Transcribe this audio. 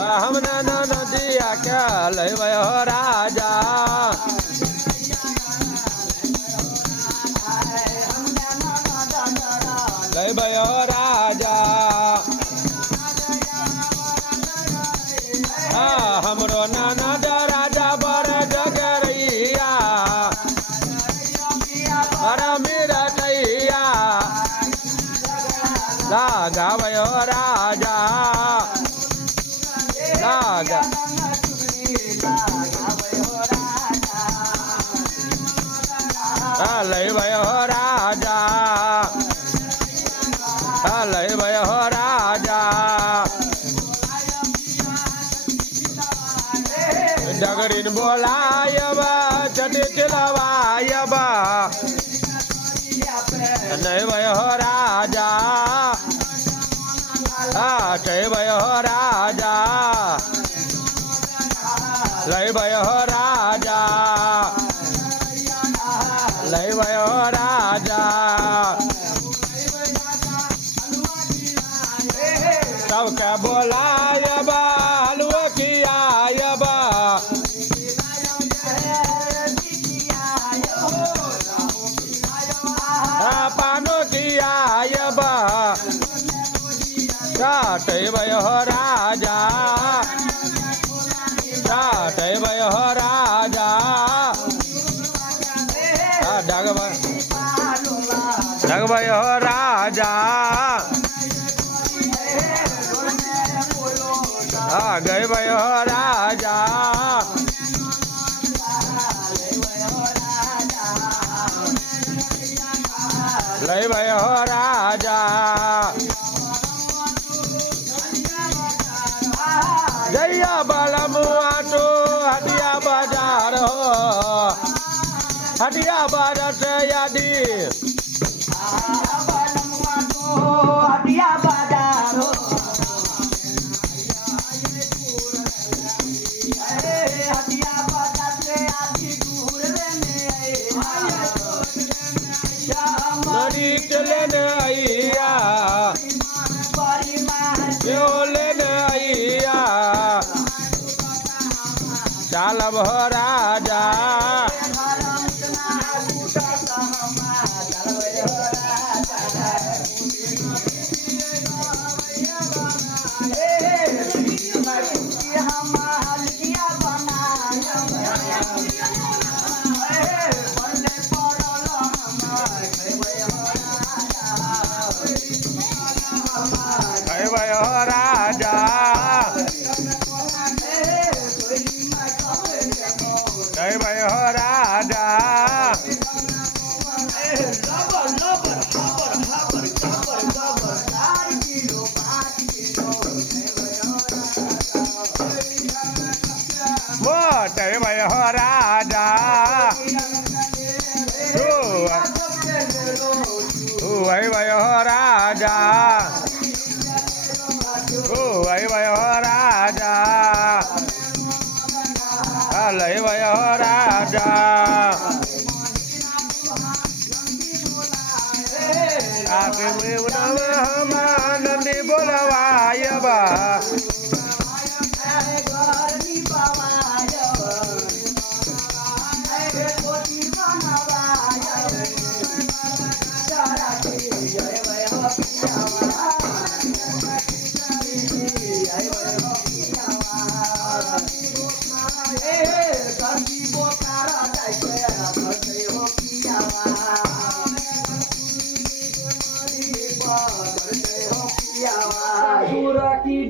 हमने नदिया के लैबै हो राजा लैबै हो राजा हमरो ननद राजा बर जगरैया बर मिरटैया लगाबै हो राजा लागा लैबै हो राजा लैबै हो राजा डगरीन बोलायब चटी चिलवायब लैबै हो राजा चैबै हो राजा लैबै हो राजा लैबै हो राजा सबके बोलायब हलुआ खियायब पानो खियायब चाटैबै हो राजा चाटैबै हो राजा डगबै हो राजा गैबै हो राजा लैबै हो राजा जैया बलमुआ तो हटिया बाजार हो हटिया बाजार से यदि हटिया बाजार हो हटिया बाजार से आधी दूर नदी के लेने आइया क्यों लेने आइया चालब हो राजा लैबै हो राजा लैबै हो राजा मोटैबै हो राजा हुवैबै हो राजा हुवैबै हो राजा लैबै हो राजा हम नंदी बोलवायब की